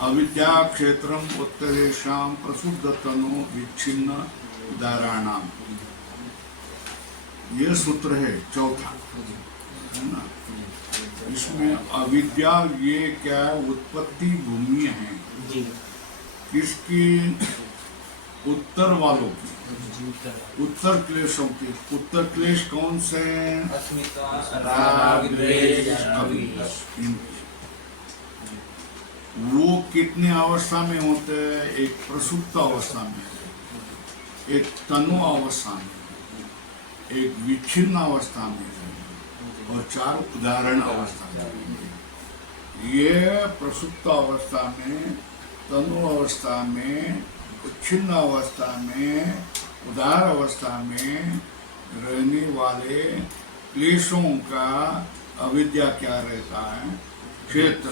अविद्या क्षेत्रम उत्तरेशाम प्रसुद्ध तनो विच्छिन्न उदाहरणाम, ये सूत्र है चौथा, है ना। इसमें अविद्या ये क्या उत्पत्ति भूमि है किसकी? उत्तर वालों की, उत्तर क्लेशों की। उत्तर क्लेश कौन से? राग द्वेष अभिलाष। वो कितनी अवस्था में होते हैं? एक प्रसुप्त अवस्था में, एक तनु अवस्था में, एक विच्छिन्न अवस्था में और 4 उदाहरण अवस्था में। ये प्रसुप्त अवस्था में, तनु अवस्था में, विच्छिन्न अवस्था में, उदार अवस्था में रहने वाले क्लेशों का अविद्या क्या रहता है? क्षेत्र।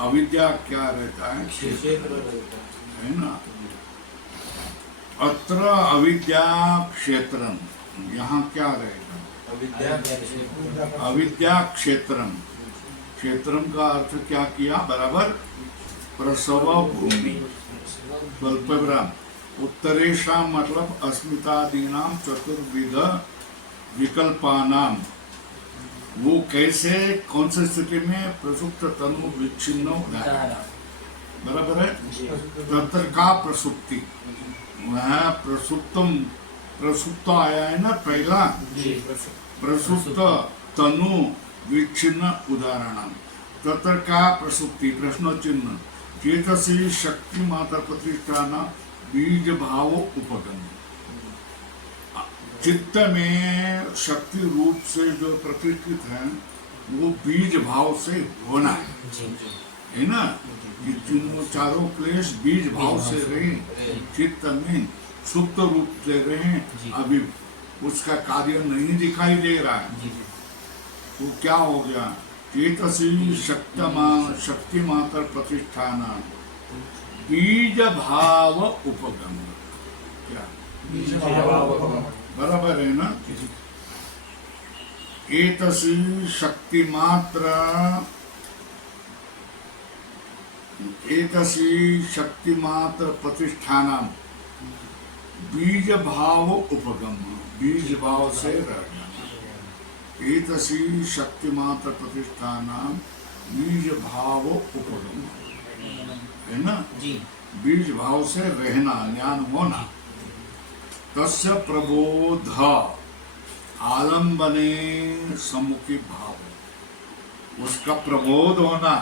अविद्या क्या रहता है? क्षेत्र, है ना। अत्र अविद्या क्षेत्रम, यहाँ क्या रहेगा? अविद्या क्षेत्रम। क्षेत्रम का अर्थ क्या किया? बराबर प्रसव भूमि। स्वल्पविराम। उत्तरेशा मतलब अस्मितादीनाम चतुर्विध विकल्पानाम। वो कैसे, कौन से स्थिति में? प्रसुप्त तनु विच्छिन्न उदाहरण, बराबर है। तंत्र का प्रसुप्ति, वहाँ प्रसुप्त आया है ना पहला, प्रसुप्त तनु विच्छिन्न उदाहरण। तत्र का प्रसुप्ति, प्रश्न चिन्ह। चेतसी शक्ति मात्र प्रतिष्ठान बीज भाव उपगम। चित्त में शक्ति रूप से जो प्रतिष्ठित है वो बीज भाव से होना है ना। कि चारों क्लेश बीज भाव से रहे चित्त में, सुप्त रूप से रहे, अभी उसका कार्य नहीं दिखाई दे रहा है, तो क्या हो गया? चेतसी शक्ति मात्र प्रतिष्ठान बीज भाव उपगम। क्या बराबर है ना? एतसी शक्ति मात्र प्रतिष्ठान बीज भाव उपगम, बीज भाव से रहना। एतसी शक्ति मात्र प्रतिष्ठान बीज भाव उपगम, है ना। बीज भाव से रहना, ज्ञान होना। तस्य प्रबोध आलम्बने सम्मुखी भाव, उसका प्रबोध होना।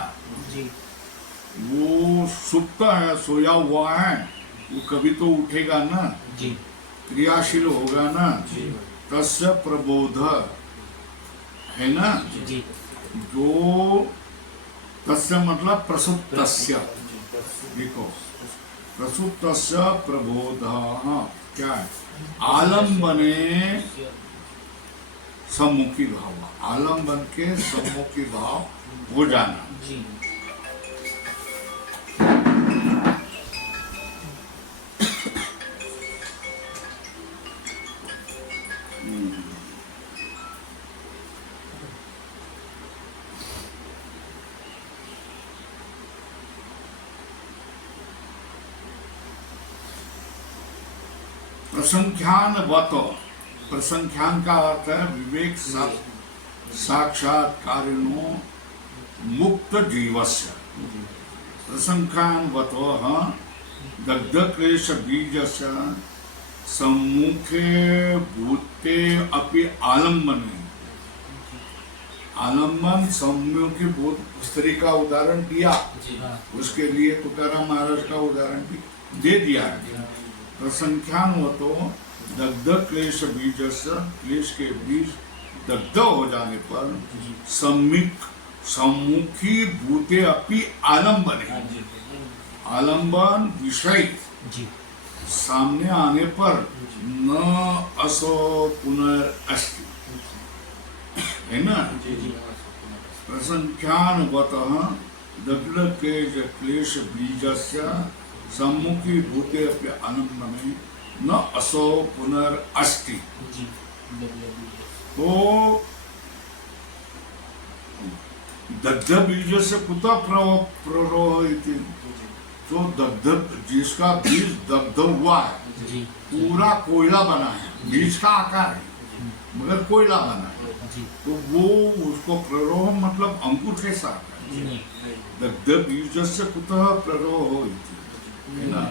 वो सुप्त है, सोया हुआ है, वो कभी तो उठेगा ना, क्रियाशील होगा ना। तस्य प्रबोध है ना, जो तस्य मतलब प्रसुप्तस्य। देखो, प्रसुप्तस्य प्रबोध क्या है? आलम्बने सम्मुखी भाव, आलम्बन के सम्मुखी भाव हो जाना। प्रसंख्यान वत, प्रसंख्यान का अर्थ है विवेक साक्षात्कारिणो मुक्त जीवस्य। प्रसंख्यान वत दग्ध क्लेश बीजस्य सम्मुखे भूते अपि आलम्बने। आलम्बन सम्मुखी भूत स्त्री का उदाहरण दिया, उसके लिए तुकाराम महाराज का उदाहरण भी दे दिया है। प्रसंख्यान हो तो दग्ध क्लेश बीजस्य, क्लेश के बीज दग्ध हो जाने पर सम्मुखी भूते अपि आलम्बने, आलम्बन विषय सामने आने पर न असो पुनरअस्ति, है ना। प्रसंख्यान वतः दग्ध क्लेश बीजस्य सम्मुखी भूते अपि आलम्बने न असो पुनरअस्ति। तो दग्ध बीज से कुतः प्ररोहित, तो दग्ध जिसका बीज दग्ध हुआ है, पूरा कोयला बना है, बीज का आकार है मगर कोयला बना है, तो वो उसको प्ररोह मतलब अंकुर के साथ है। दग्ध बीज से कुतः प्ररोहित, है ना।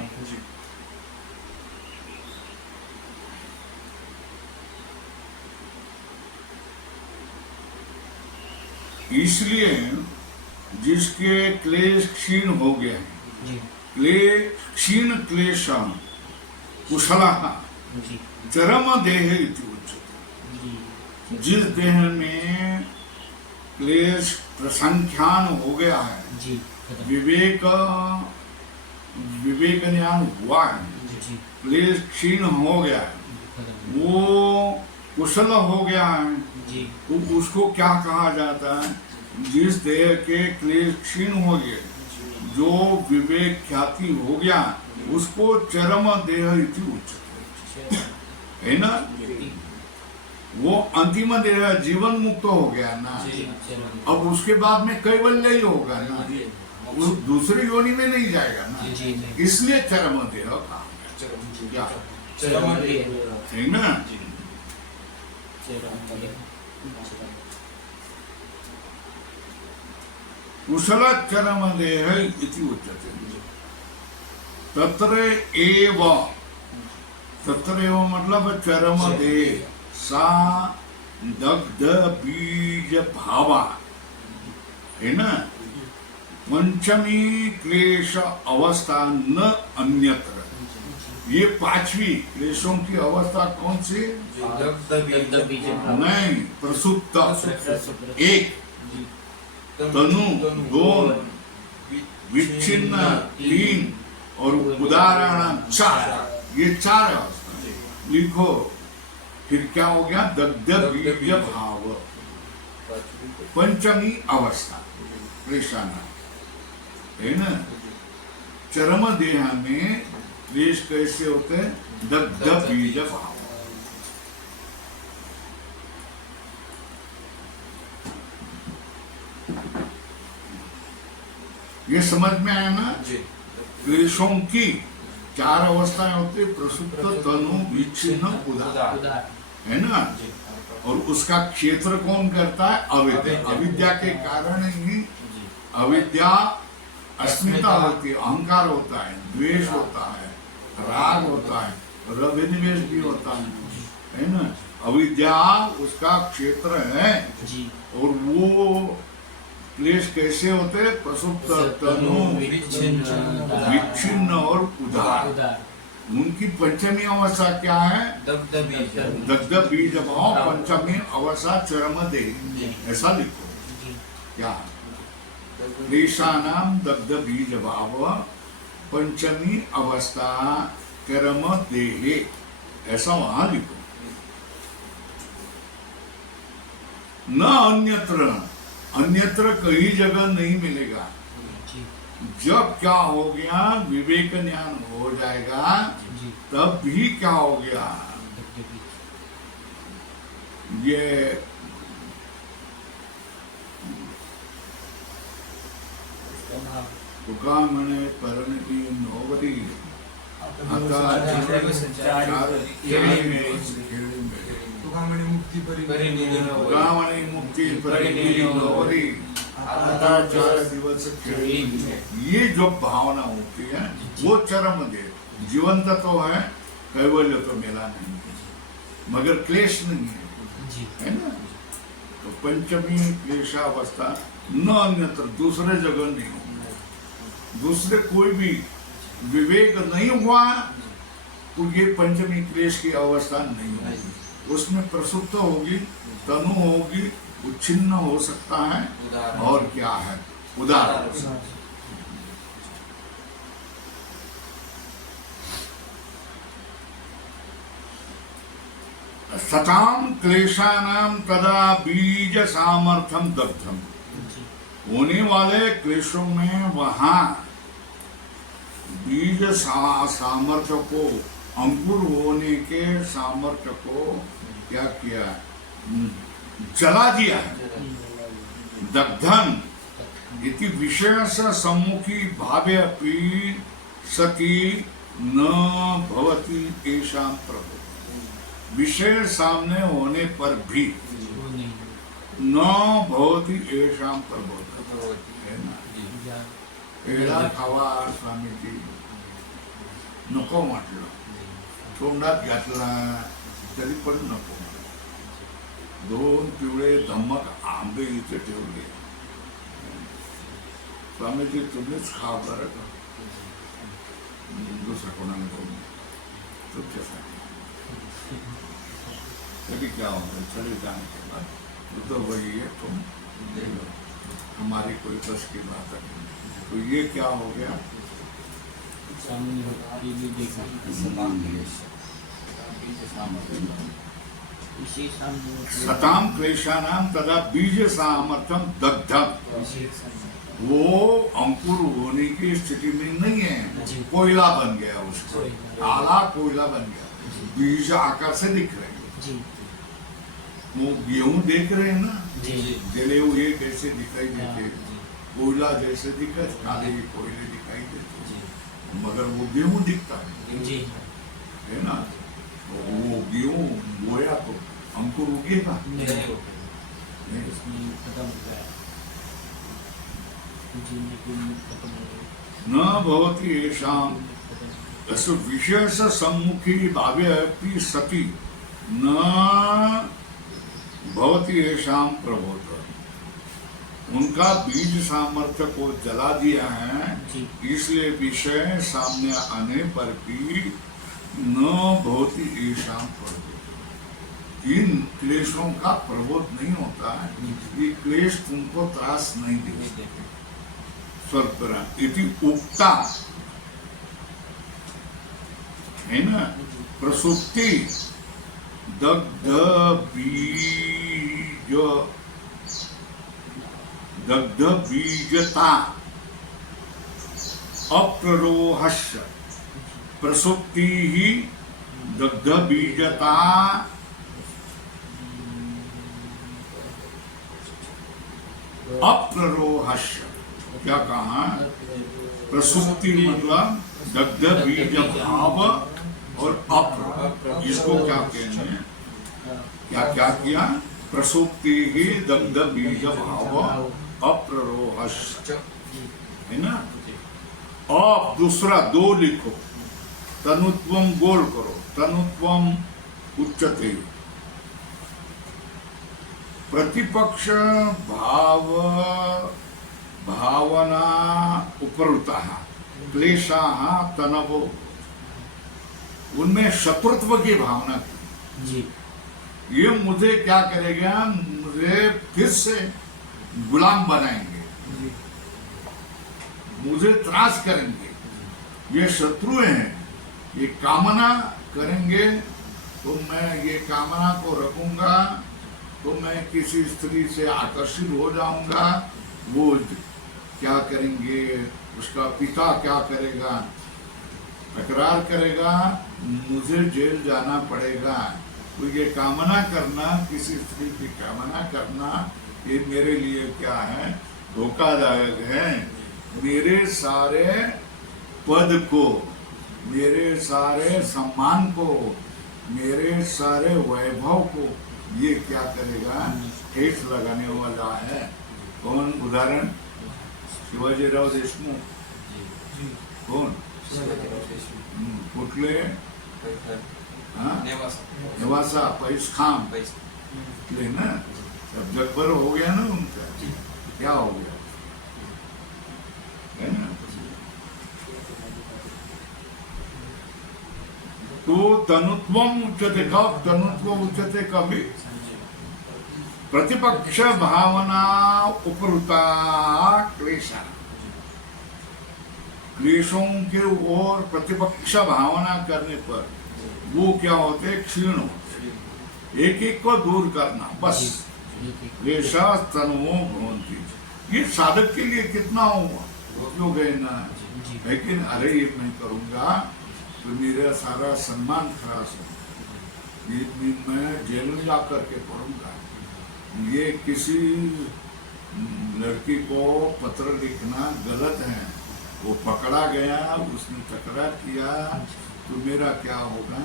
इसलिए जिसके क्लेश क्षीण हो गया है, क्षीण क्लेश कुशलः चरम देह इति उच्यते। जिस देह में क्लेश प्रसंख्यान हो गया है, विवेक ज्ञान हुआ है, क्लेश क्षीण हो गया है, वो कुशल हो गया है, तो उसको क्या कहा जाता है? जिस देह के क्लेश क्षीण हो गए, जो विवेक ख्याति हो गया, उसको चरम देह इति उच्यते, है ना। वो अंतिम देह जीवन मुक्त हो गया ना, अब उसके बाद में कैवल्य ही होगा ना, वो दूसरी योनि में नहीं जाएगा ना, इसलिए चरम देह कहा गया, है ना। कुशल चरम देह इति उच्यते। तत्र एव मतलब चरम देह सा दग्ध बीज भावा, है ना। पंचमी क्लेश अवस्था न अन्यत्र, ये पांचवी क्लेशों की अवस्था कौन सी? नहीं, प्रसुप्त एक, तनु दोन, विच्छिन्न तीन और उदाहरण चार, ये चार अवस्था लिखो। फिर क्या हो गया? दग्ध बीज भाव, पंचमी अवस्था क्लेशाना, है ना। चरम देह में क्लेश कैसे होते हैं? दग्ध बीज भाव। ये समझ में आया ना? क्लेशों की चार अवस्थाएं होती, प्रसुप्त, तनु, विच्छिन्न, उदार, है ना। और उसका क्षेत्र कौन करता है? अविद्या। अविद्या के कारण ही अविद्या अस्मिता होती है, अहंकार होता है, द्वेष होता है, राग होता है, रविनिवेश भी होता है ना। अविद्या उसका क्षेत्र है, और वो क्लेश कैसे होते? प्रसुप्त, तनु, विच्छिन्न और उदार। उनकी पंचमी अवस्था क्या है? दग्ध बीज भाव, पंचमी अवस्था चरम देह, ऐसा लिखो। क्या? क्लेशानाम दग्ध बीज भाव, पंचमी अवस्था चरम देह, ऐसा वहां लिखो। न अन्यत्र कहीं जगह नहीं मिलेगा। जब क्या हो गया? विवेक ज्ञान हो जाएगा, तब भी क्या हो गया? ये तुका मने परनिधि नोवरी मुक्ति परिनिधि नोवरी, ये जो भावना होती है वो चरम देह। जीवंत तो है, कैवल्य तो मिला नहीं, मगर क्लेश नहीं है ना। तो पंचमी क्लेशावस्था न अन्यत्र, दूसरे जगह नहीं हो, दूसरे कोई भी विवेक नहीं हुआ तो ये पंचमी क्लेश की अवस्था नहीं होगी। उसमें प्रसुप्त होगी, तनु होगी, उच्छिन्न हो सकता है, और क्या है? उदार। सताम क्लेशानाम तदा बीज सामर्थ्यम दग्धम, होने वाले क्लेशों में वहां बीज सामर्थ्य को, अंकुर होने के सामर्थ्य को क्या किया? जला दिया है। दग्धन इति विषयस सम्मुखी भावे अपि सति न भवति एषां प्रभो। विषय सामने होने पर भी न भवति एषां प्रभो है ना। एकदा खावा स्वामीजी नको म्हटलं, तोंडात घातला तरी पण नको. 2 पिवळे धम्मक आंबे इथे ठेवले. स्वामीजी तुम्हीच खा बरं का, दुसरा कोणाला करून तुमच्यासाठी. तभी क्या होगा, चले जाने के बाद तो वही है, तुम हमारी कोई बस की बात नहीं. तो ये क्या हो गया, सताम क्लेशानाम तदा बीज सामर्थ्यम दग्धम. वो अंकुर होने की स्थिति में नहीं है, कोयला बन गया, उसको काला कोयला बन गया. बीज आकार से दिख रहे हैं. वो गेहूं देख रहे हैं ना, जले हुए कैसे दिखाई देते, कोयला जैसे दिखा, काले कोयले दिखाई देते, मगर वो गेहूं दिखता है ना. वो गेहूं बोया तो अंकुर उगेगा न भवति येषाम् अस्य विशेष सम्मुखी भावे अपि सति न भवति येषां प्रबोध. उनका बीज सामर्थ्य को जला दिया है, इसलिए विषय सामने आने पर भी न भवति येषां प्रबोध. इन क्लेशों का प्रबोध नहीं होता है. ये क्लेश तुमको त्रास नहीं देते. स्वर्परा इति उक्ता है ना. प्रसुप्ति दग्ध बीजता अप्ररोहस्य. प्रसुप्ति ही दग्ध बीजता अप्ररोहस्य. क्या कहा, प्रसुप्ति मतलब दग्ध बीज भाव और अप्र. इसको क्या कहते हैं, क्या क्या किया, प्रसुप्ति ही दग्ध बीज भाव अप्ररोहस्य है ना. अब दूसरा 2 लिखो, तनुत्वम गोल करो. तनुत्वम उच्चते. प्रतिपक्ष भाव भावना उपरुता क्लेशा तनवो. उनमें शत्रुत्व की भावना थी. ये मुझे क्या करेगा, मुझे फिर से गुलाम बनाएंगे, मुझे त्रास करेंगे. ये शत्रु हैं, ये कामना करेंगे तो मैं ये कामना को रखूंगा तो मैं किसी स्त्री से आकर्षित हो जाऊंगा. वो क्या करेंगे, उसका पिता क्या करेगा, तकरार करेगा, मुझे जेल जाना पड़ेगा. तो ये कामना करना, किसी स्त्री की कामना करना, ये मेरे लिए क्या है, धोखादायक है. मेरे सारे पद को, मेरे सारे सम्मान को, मेरे सारे वैभव को ये क्या करेगा, ठेस लगाने वाला है. कौन उदाहरण, शिवाजीराव देशमुख. कौन, कुठले, नेवासा पैसखाम ना. सब जगभर हो गया ना उनका. क्या हो गया है ना. तो तनुत्वम उच्यते. कब तनुत्व उच्यते, कभी प्रतिपक्ष भावना उपरुता क्लेशा. क्लेशों के ओर प्रतिपक्ष भावना करने पर वो क्या होते, क्षीण होते. एक एक को दूर करना, बस. क्लेशा तनुओ भवन्ति. ये साधक के लिए कितना उपयोग है ना. लेकिन अरे ये मैं करूंगा तो मेरा सारा सम्मान खराब हो. मैं जेल में जाकर के पढ़ूंगा. ये किसी लड़की को पत्र लिखना गलत है, वो पकड़ा गया, उसने तकरार किया तो मेरा क्या होगा,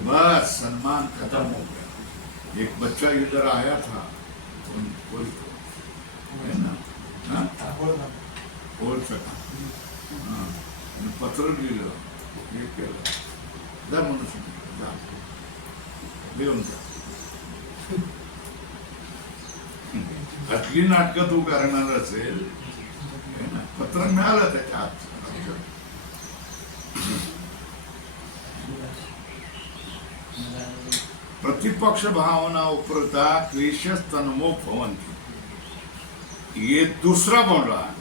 बस सम्मान खत्म हो गया। एक बच्चा इधर आया था, कोई है ना, बोल सका, पत्र लिहिलं, हे केलं, जा मनुष्य जा लिहून जा. असली नाटकं तू करणार असेल, पत्र मिळालं त्याच्या हात. प्रतिपक्ष भावना उपरता क्लेश तन्मोक भवन्ति, ये दूसरा बोल रहा है.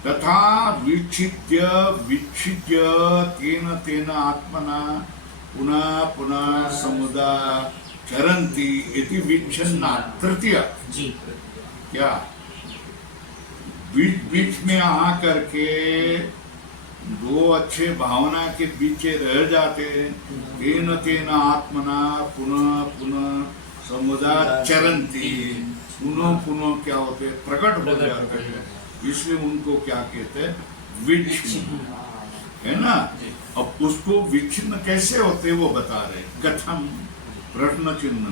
तथा विच्छिद्य विच्छिद्य तेन तेन आत्मना पुनः पुनः समुदाय चरंती इति विच्छिन्ना. तृतीय क्या बीच बीच में आ करके दो अच्छे भावना के बीच रह जाते हैं. तेन तेन आत्मना पुनः पुनः समुदाय चरंती, पुनः पुनः क्या होते, प्रकट हो जाते हैं, इसलिए उनको क्या कहते हैं, विच्छिन्न, है ना. अब उसको विच्छिन्न कैसे होते वो बता रहे. कथम, प्रश्न चिन्ह.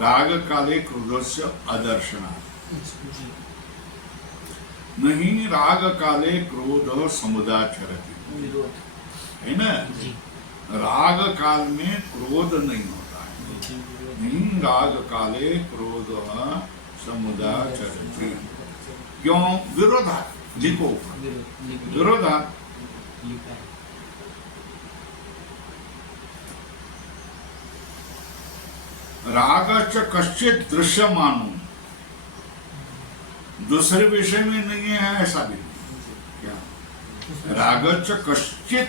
राग काले क्रोधस्य अदर्शना, नहीं राग काले क्रोध समुदाचरति, है ना. राग काल में क्रोध नहीं होता है, नहीं राग काले क्रोध समुदाचरति. क्यों? विरोधा, लिखो विरोधा. रागच कश्चित दृश्यमानो, दूसरे विषय में नहीं है ऐसा भी क्या. रागच कश्चित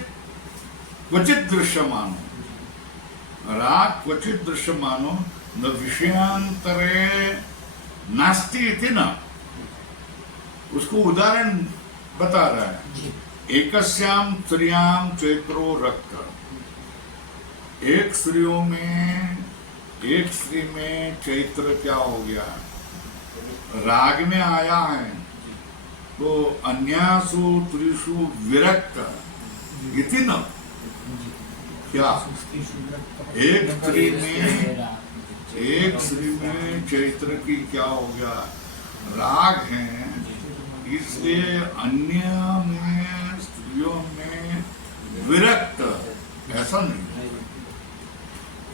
क्वचित दृश्यमानो, राग क्वचित दृश्यमानो न विषयांतरे नास्ति इति न. उसको उदाहरण बता रहा है. एकस्याम स्त्रियाम चैत्रो रक्त, एक स्त्रियों में, एक स्त्री में चैत्र क्या हो गया, राग में आया है, तो अन्यासु त्रिषु विरक्त इति न. क्या एक स्त्री में चैत्र की क्या हो गया, राग है, इसलिए अन्य में स्त्रियों में विरक्त, ऐसा नहीं.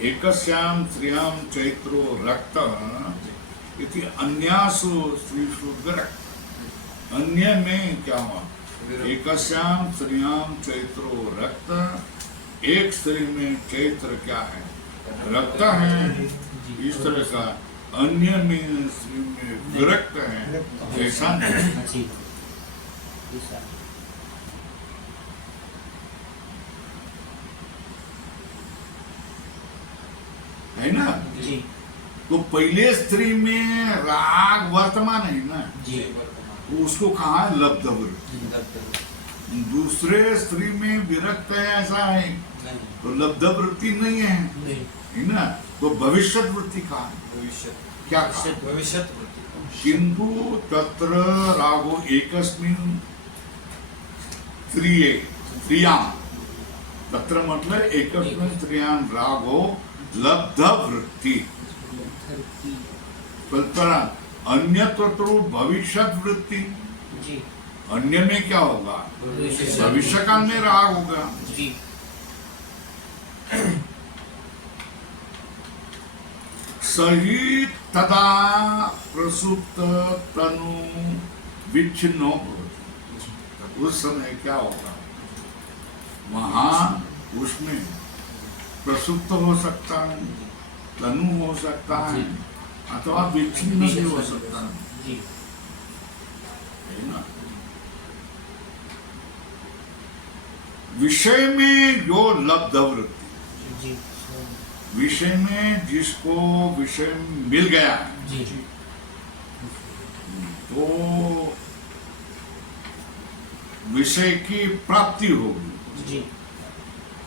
एकस्याम स्त्रियाम चैत्रो रक्त इति अन्यासु स्त्रीषु विरक्त. अन्य में क्या हुआ, एकस्याम स्त्रियाम चैत्रो रक्त, एक स्त्री में चैत्र क्या है, रक्त है. इस तरह का अन्य में स्त्री में विरक्त है, ऐसा नहीं. है ना. तो पहले स्त्री में राग वर्तमान है ना, तो उसको कहा है लब्ध वृत्ति. दूसरे स्त्री में विरक्त है ऐसा है, तो लब्ध वृत्ति नहीं है ना. तो भविष्य वृत्ति कहा है, क्या भविष्य वृत्ति. किंतु तत्र रागो एकस्मिन् स्त्रिये स्त्रियां, तत्र मतलब एकस्मिन् स्त्रियां रागो लब्ध वृत्ति. कल्पना अन्य तो भविष्य वृत्ति, अन्य में क्या होगा, भविष्य काल में राग होगा. सही तदा प्रसुप्त तनु विच्छिन्नो भवति. उस समय क्या होगा, वहां उसमें प्रसुप्त हो सकता है, तनु हो सकता है, अथवा विच्छिन्न भी हो सकता है ना. विषय में जो लब्ध वृत्ति, विषय में जिसको विषय मिल गया है, तो विषय की प्राप्ति होगी,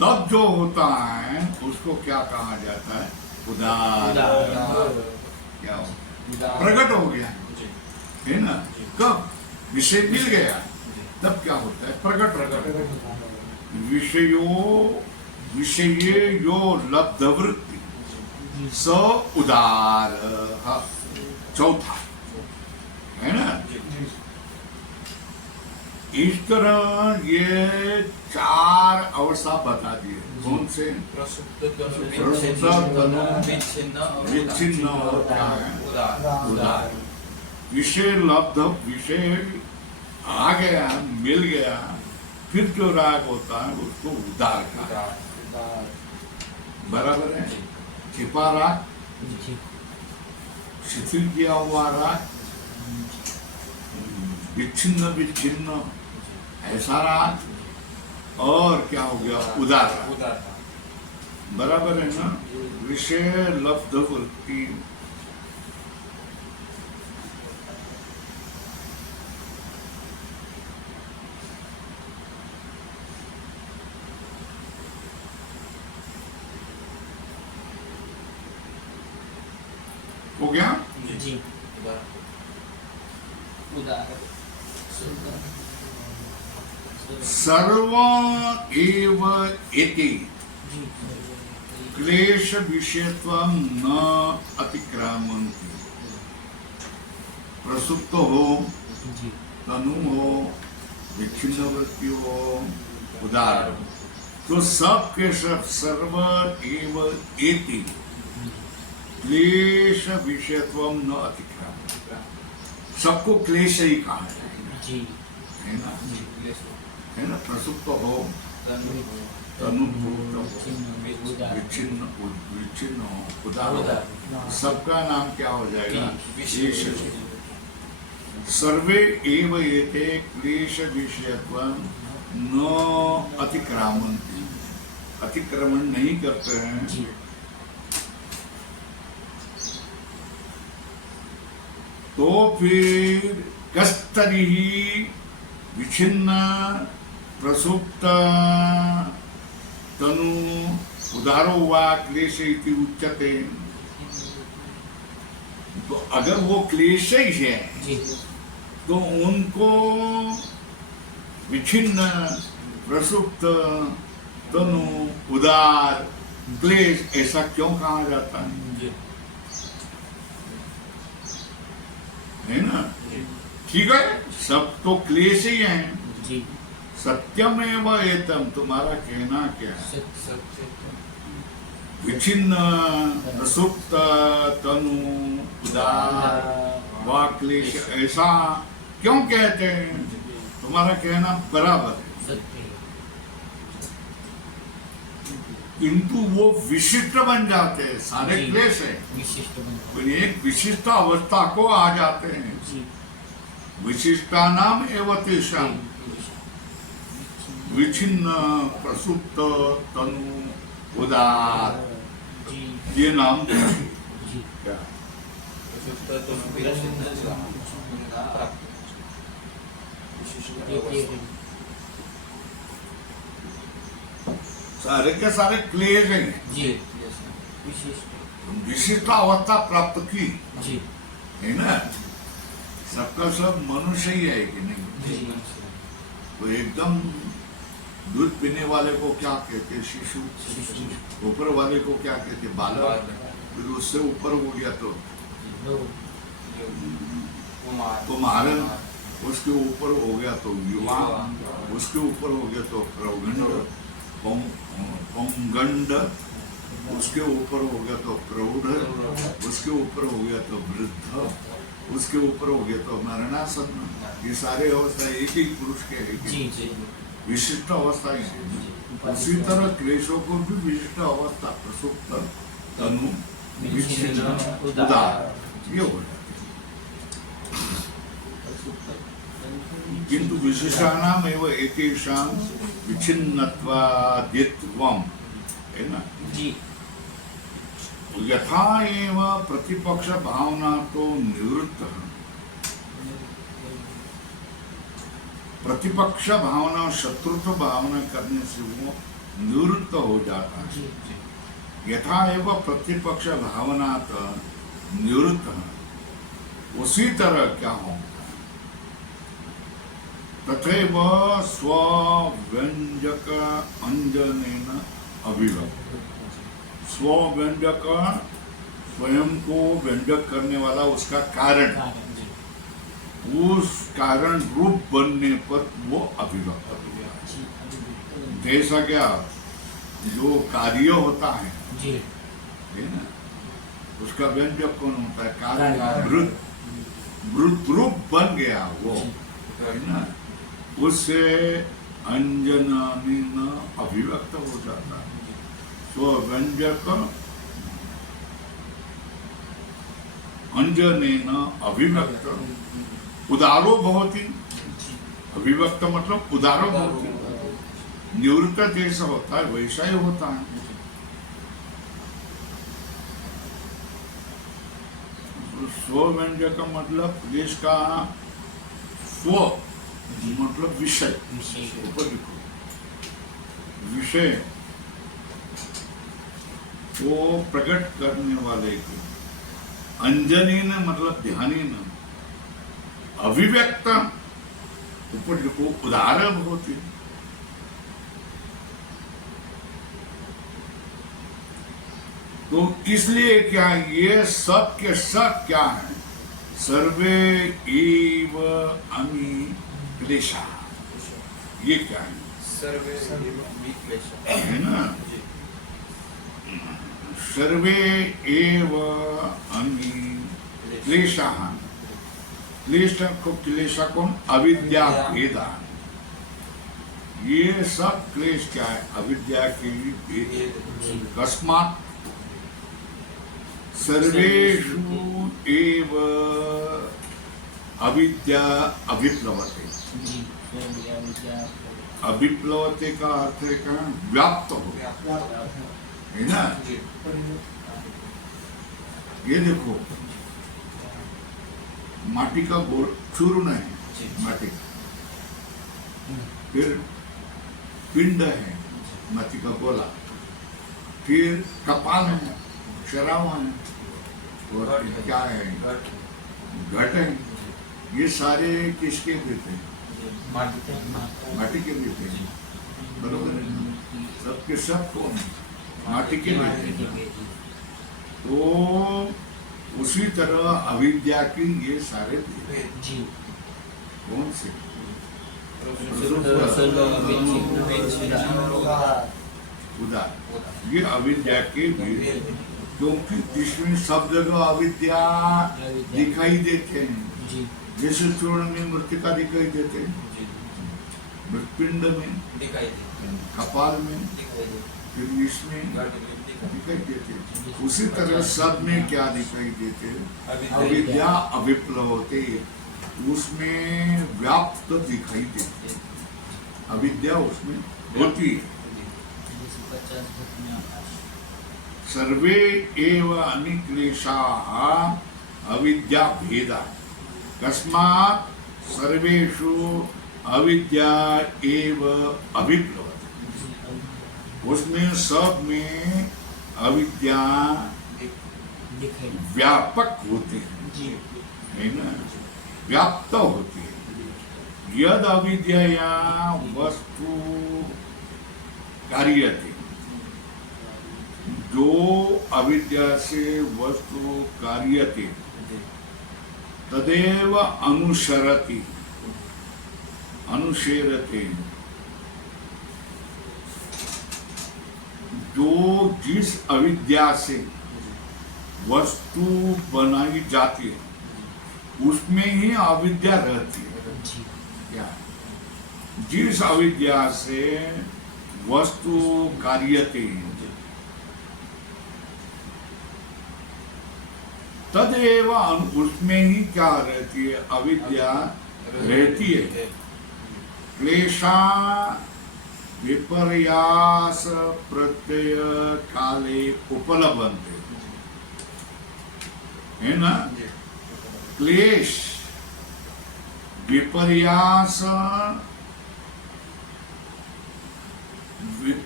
तब जो होता है उसको क्या कहा जाता है, उदार. क्या होता है, प्रकट हो गया, है ना। कब विषय मिल गया तब क्या होता है, प्रकट। विषये यो लब्ध वृत्ति स उदार, चौथा है ना। इस तरह ये 4 अवस्था बता दिए। कौन से? प्रसुप्त, तनु, विच्छिन्न और क्या है, उदार। विषय लब्ध, विषय आ गया, मिल गया, फिर जो राग होता है उसको उदार का, बराबर है। छिपा राग, शिथिल किया हुआ राग, विच्छिन्न ऐसा राग, और क्या हो गया, उदार राग, बराबर है ना। विषय लब्ध वृत्ति, हो गया जी, उदार। सर्व एव इति क्लेश विषयत्वं न अतिक्रामन्ति। प्रसुप्त हो, तनु हो, विच्छिन्न वृत्ति हो, उदार हो, तो सब के सब सर्व एव इति क्लेश विषयत्वं न अतिक्रामन्ति। सबको क्लेश ही कहा है, है ना, है ना। प्रसुप्त हो, तनु हो, विच्छिन्न हो, उदार हो, सबका नाम क्या हो जाएगा, विशेष। सर्वे एव एते क्लेश विषयत्वं न अतिक्रामन्ति, अतिक्रमण नहीं करते हैं। तो फिर कस्तरी विच्छिन्न प्रसुप्त तनु उदारो वा क्लेश इति उच्यते। तो अगर वो क्लेश ही है तो उनको विच्छिन्न प्रसुप्त तनु उदार क्लेश ऐसा क्यों कहा जाता है ना। ठीक है, सब तो क्लेश ही हैं। सत्यमेव एतम, तुम्हारा कहना क्या है, विच्छिन्न प्रसुप्त तनु उदार वा क्लेश ऐसा क्यों कहते हैं, तुम्हारा कहना बराबर है। किंतु वो विशिष्ट बन जाते हैं, सारे क्लेश है विशिष्ट, एक विशिष्ट अवस्था को आ जाते हैं। विशिष्टा नाम एवं तेषाम विच्छिन्न प्रसुप्त तनु उदार, ये नाम क्या सारे के सारे क्लेश हैं जी, विशिष्ट अवस्था प्राप्त की जी, है ना। सबका सब मनुष्य ही है कि नहीं। तो एकदम दूध पीने वाले को क्या कहते, शिशु, ऊपर वाले को क्या कहते, बालक, फिर उससे ऊपर हो गया तो कुमारन, उसके ऊपर हो गया तो युवा, उसके ऊपर हो गया तो प्रौगंड, पौगंड, उसके ऊपर हो गया तो प्रौढ़, उसके ऊपर हो गया तो वृद्ध, उसके ऊपर हो गया तो मरणासन्न। ये सारे अवस्था एक ही पुरुष के है, विशिष्ट अवस्था ही है। उसी तरह क्लेशों को भी विशिष्ट अवस्था, प्रसुप्त तनु विच्छिन्न उदार, ये हो जाता है। किंतु विशिष्टानाम एवं एकेषां विच्छिन्नत्वादित्वम्, है ना जी। यथा एव प्रतिपक्ष भावना तो निवृत्त, प्रतिपक्ष भावना शत्रुत्व भावना करने से वो निवृत्त हो जाता है। यथा एव प्रतिपक्ष भावना तो निवृत्त, उसी तरह क्या होता है, तथैव स्वव्यंजक अंजनेन अभिव्यक्त। स्वव्यंजक स्वयं को व्यंजक करने वाला उसका कारण, उस कारण रूप बनने पर वो अभिव्यक्त होता है। जैसा क्या जो कार्य होता है ना, उसका व्यंजक कौन होता है? कार्य। वृत्त रूप बन गया वो, है ना, उससे अंजनानीन अभिव्यक्त हो जाता है। तो व्यंजक अंजनेन अभिव्यक्त उदारो भवति। अभिव्यक्त मतलब उदारो भवति, निवृत्त जैसा होता है वैसा ही होता है। स्व व्यंजक का मतलब देश का स्व मतलब विषय, ऊपर लिखो विषय को प्रकट करने वाले के, अंजनीन मतलब ध्यानीन, अभिव्यक्त ऊपर लिखो उदार होती। तो इसलिए क्या ये सब के सब क्या है? सर्वे एव अमी क्लेशा। ये क्या है? सर्वे क्लेशा है ना, सर्वे एव अमी क्लेशा। क्लेशा कौन? अविद्या भेदा। ये सब क्लेश क्या है? अविद्या के भेद। कस्मात् सर्वेषु एव अविद्या अभिप्लवते। अभिप्लवते का अर्थ है क्या? व्याप्त हो, है ना। ये देखो माटी का चूर्ण है, माटी, फिर पिंड है, माटी का गोला, फिर कपाल है, शराब है, और क्या है? घट है। ये सारे किसके देते हैं? माटी के देते हैं, बरोबर है ना? सबके सब कौन? माटी के देते हैं। तो उसी तरह अविद्या की ये सारे कौन से? उदार। ये अविद्या के भेद, क्योंकि जिसमें सब जगह अविद्या दिखाई देते हैं। जैसे चूर्ण में मृतिका दिखाई देते हैं, पिंड में दिखाई देते, कपाल में, फिर इसमें दिखाई देते। उसी तरह सब में क्या दिखाई देते? अविद्या अभिप्लवते, उसमें व्याप्त दिखाई देते। अविद्या उसमें होती है। सर्वे एव अनिक्लेशाः अविद्या भेदा। कस्मात् सर्वेषु अविद्या एव अभिप्लवते। उसमें सब में अविद्या व्यापक होते हैं, है ना, व्याप्त होती है। यद अविद्या वस्तु कार्यते, जो अविद्या से वस्तु कार्यते, तदेव अनुसरति, अनुशेरते। जो जिस अविद्या से वस्तु बनाई जाती है उसमें ही अविद्या रहती है। क्या? जिस अविद्या से वस्तु कार्यते तदेव, उसमें ही क्या रहती है? अविद्या रहती है। क्लेशा विपर्यास प्रत्यय काले उपलब्धते, है ना। क्लेश विपर्यास,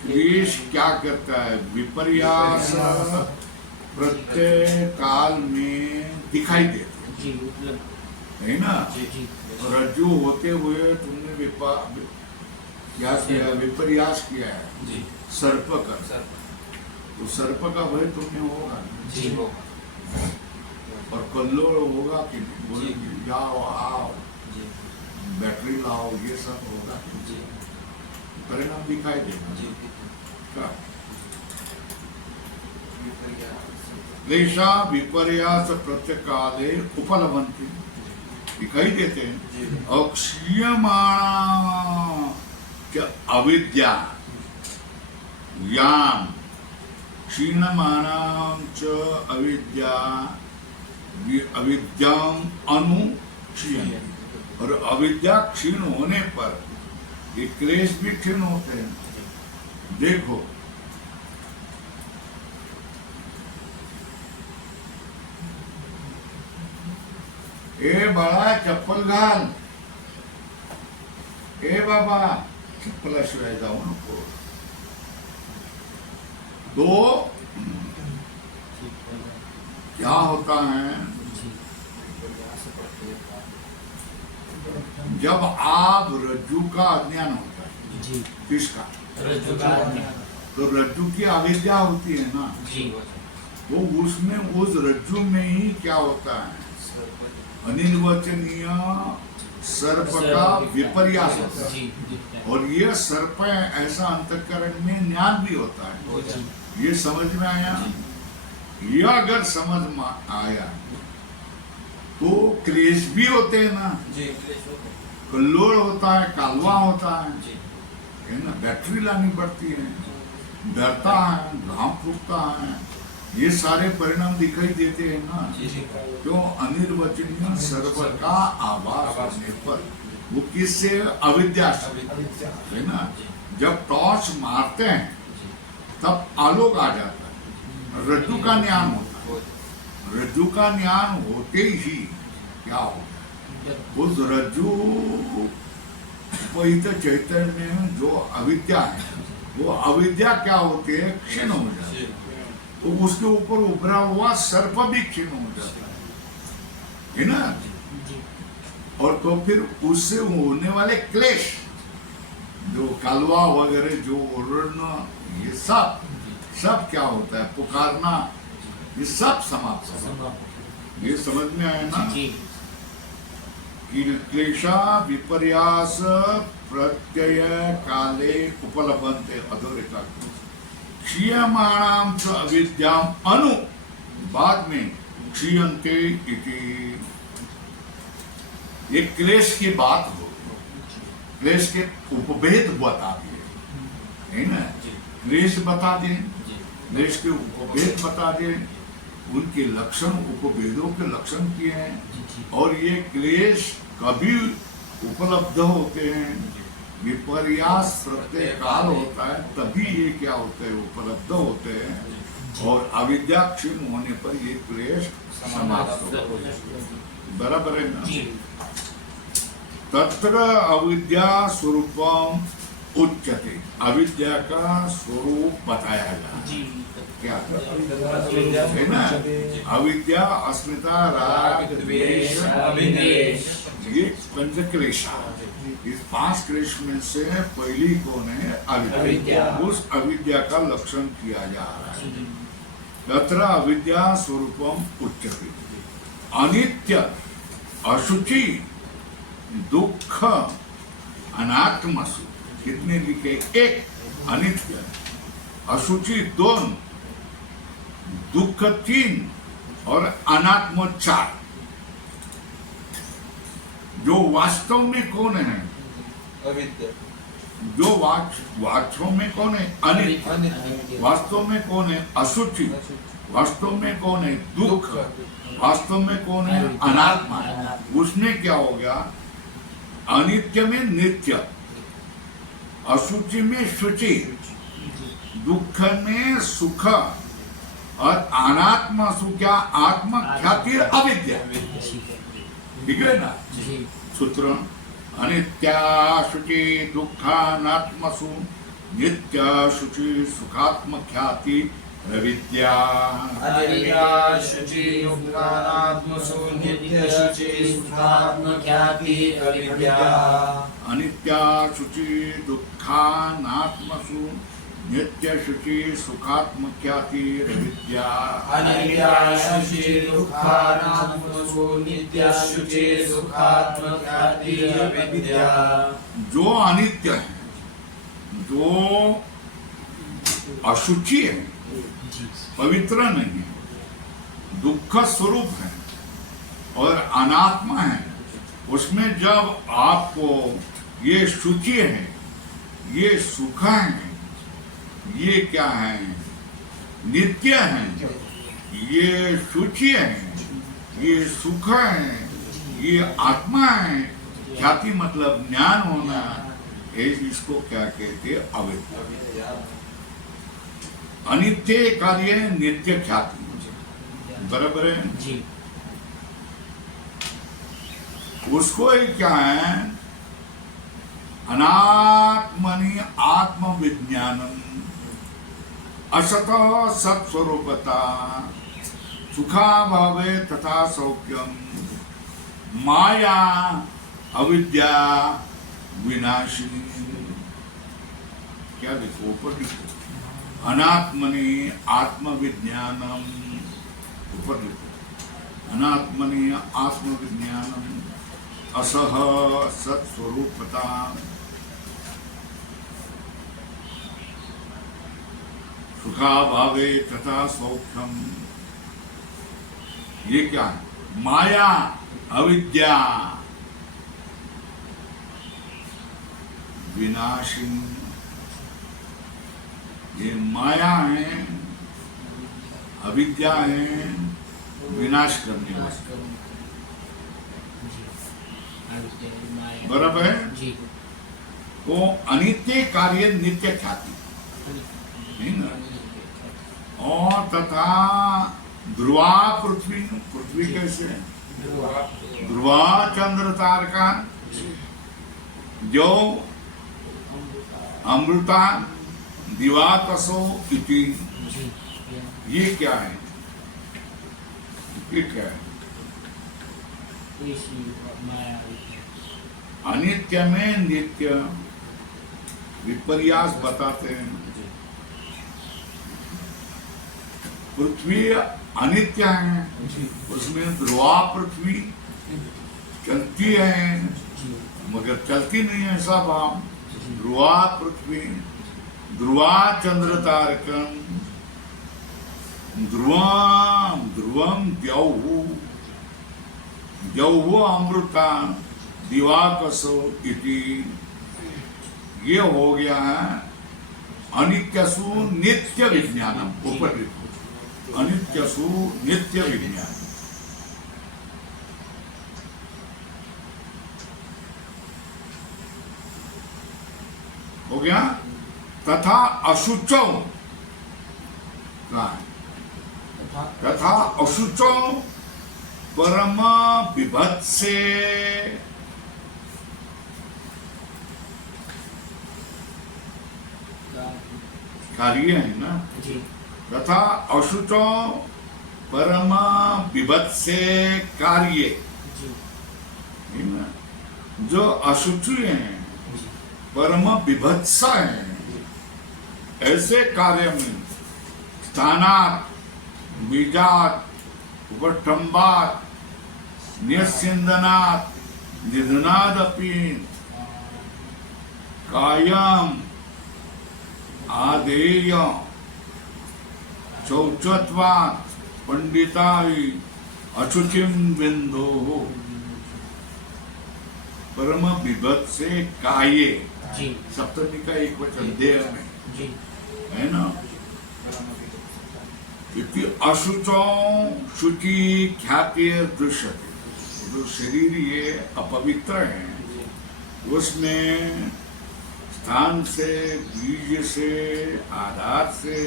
क्लेश क्या करता है? विपर्यास प्रत्यय काल में दिखाई देते हैं। जी उपलब्ध है ना। जी रज्जु होते हुए तुमने क्या किया, विपर्यास किया है जी सर्प का, सर तो सर्प का भय तुम्हें होगा जी हो और कल्लोल होगा कि नहीं, बोले जी। कि जाओ आओ जी बैटरी लाओ, ये सब होगा, जी परिणाम दिखाई देगा जी क्या? विपर्यास क्लेशा विपर्यास प्रत्यकाले उपलब्धि दिखाई देते हैं। जी अक्षीयमाणा च अविद्या याम क्षीणमाणां च अविद्या अविद्याम अनुक्षीयते, और अविद्या क्षीण होने पर ये क्लेश भी क्षीण होते हैं। देखो ए बाळा चप्पल घाल, ए बाबा चप्पलाशिवाय जाऊ नको, तो क्या होता है विपर्यास प्रत्येक जब आप रज्जु का अज्ञान होता है, जी किसका, रज्जु का ज्ञान तो रज्जु की अविद्या होती है ना, जी वो उसमें उस रज्जु में ही क्या होता है, अनिर्वचनीय सर्प का विपर्यास होता है। जी जी और ये सर्प ऐसा अंतःकरण में ज्ञान भी होता है, जी ये समझ में आया। ये अगर समझ में आया तो क्लेश भी होते हैं ना, जी क्लेश होते हैं। कल्लोळ होता है, कालवा होता है जी है ना, बैटरी लानी पड़ती है, डरता है, घाम फूकता है, ये सारे परिणाम दिखाई देते हैं ना। जी जी क्यों, अनिर्वचनीय सर्प का आभास होने पर, वो किससे, अविद्या से, है ना। जब टॉर्च मारते हैं जी तब आलोक आ जाता है, रज्जु का ज्ञान होता है, हो रज्जु का ज्ञान होते ही क्या होता है, उस रज्जु उपहित चैतन्य में जो अविद्या है, वो अविद्या क्या होती है, क्षीण हो जाती है, तो उसके ऊपर उभरा हुआ सर्प भी क्षीण हो जाता है ना। जी और तो फिर उससे होने वाले क्लेश, जो कालवा वगैरह, जो उड़ना, ये सब क्या होता है, पुकारना, ये सब समाप्त होता है। संभव ये समझ में आया ना जी कि क्लेशा विपर्यास प्रत्यय काले उपलब्धन्ते अधोरेखा क्षीयमाणां च अविद्याम अनु, बाद में क्षीयन्ते इति। ये क्लेश की बात हो, क्लेश के उपभेद बता दिए, है ना, क्लेश बता दें, क्लेश के उपभेद बता दें, उनके लक्षण, उपभेदों के लक्षण किए हैं, और ये क्लेश कभी उपलब्ध होते हैं, विपर्यास प्रत्यय काल होता है तभी ये क्या होते हैं, उपलब्ध होते हैं, और अविद्या क्षीण होने पर ये क्लेश समाप्त हो जाते हैं। बराबर है ना। जी तत्र अविद्या स्वरूपम उच्यते, अविद्या का स्वरूप बताया गया, जी क्या है ना, अविद्या अस्मिता राग द्वेष अभिनिवेश, ये पंच क्लेश, इस 5 क्लेश में से पहली कौन है, अविद्या। अविद्या। उस अविद्या का लक्षण किया जा रहा है। जी तत्र अविद्या स्वरूपम उच्यते, अनित्य अशुचि दुख अनात्मसु, कितने लिखे, 1 अनित्य, अशुचि 2, दुख 3 और अनात्म 4। जो वास्तव में कौन है, अविद्या, जो वास्तव में कौन है, अनित्य, अनित्य, वास्तव में कौन है, अशुचि, वास्तव में कौन है, दुख, वास्तव में कौन है, अनात्मा। उसमें क्या हो गया, अनित्य में नित्य, अशुचि में शुचि, दुख में सुख, और अनात्मा सुख, क्या, आत्मा ख्याति अविद्या, ठीक है ना। जी सूत्र, अनित्या शुचि दुखानात्मसु नित्या शुचि सुखात्म ख्याति अविद्या अविद्या शुचि युक्तानात्मसु नित्य शुचि सुखात्मख्याति अविद्या अनित्या शुचि दुःखानात्मसु नित्य शुचि सुखात्मख्याति अविद्या अनित्या शुचि दुःखानात्मसु नित्य शुचि सुखात्मख्याति अविद्या। जो अनित्य है, जो अशुचि है, पवित्र नहीं है, दुख स्वरूप है और अनात्मा है, उसमें जब आपको ये शुचि है, ये सुख है, ये क्या है, नित्य है, ये शुचि है, ये सुख है, ये आत्मा है, ख्याति मतलब ज्ञान होना, इसको क्या कहते हैं, अविद्या। अनित्य कार्य नित्य ख्याति, बराबर है जी। उसको ही क्या है, अनात्मनि आत्मविज्ञानम असत सत्स्वरूपता सुखा भावे तथा सौख्यम माया अविद्या विनाशिनी। क्या देखो ऊपर लिखो, अनात्मनि आत्मविज्ञानम, ऊपर लिखो, अनात्मनि आत्मविज्ञानम असह सत्स्वरूपता सुखा भावे तथा सौख्यम। ये क्या है, माया अविद्या विनाशिनी। ये माया है, अविद्या है, विनाश करने वाली, बराबर है। जी। तो अनित्य कार्य नित्य ख्याति नहीं ना, और तथा ध्रुवा पृथ्वी, पृथ्वी कैसे है, ध्रुवा चंद्र तारका, जो अमृता दिवाकसो इति। ये क्या है, ये क्या है, अनित्य में नित्य विपर्यास बताते हैं। पृथ्वी अनित्य है, उसमें ध्रुवा पृथ्वी चलती है मगर चलती नहीं है, ऐसा भाव। ध्रुवा पृथ्वी, ध्रुवा चंद्र तारकम, ध्रुवम ध्रुवम द्यौः, द्यौः अमृता दिवाकसो इति। ये हो गया है अनित्यसु नित्य विज्ञानम, ऊपर लिखो, अनित्यसु नित्य विज्ञान। हो गया। तथा अशुचो, तथा अशुचो परम विभत्से कार्य है ना, तथा अशुचो परम विभत्से कार्य, जो अशुचि है, परम विभत्स है, ऐसे कार्य में स्थानात् बीजात् उपटम्बात् न्यस्यन्दनात् निधनादपि कायम आदेय चौचत्वात् पंडिताहि अशुचिम बिंदो। परम विभत्से काये, सप्तमी का एक वचन देह में है ना, क्योंकि अशुचो शुचि ख्याति दृश्यते, जो शरीर ये अपवित्र है, उसमें स्थान से, बीज से, आधार से,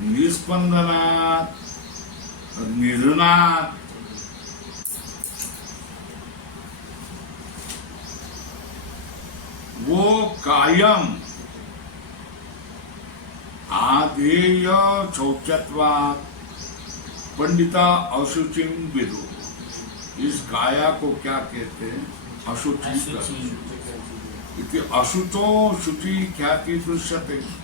निस्पंदनात् निधनात् वो कायम आधेय शौचत्वात् पंडिता अशुचिम विदु। इस काया को क्या कहते हैं? अशुचि। अशुचि। इति अशुचो शुचि ख्याति दृश्यते।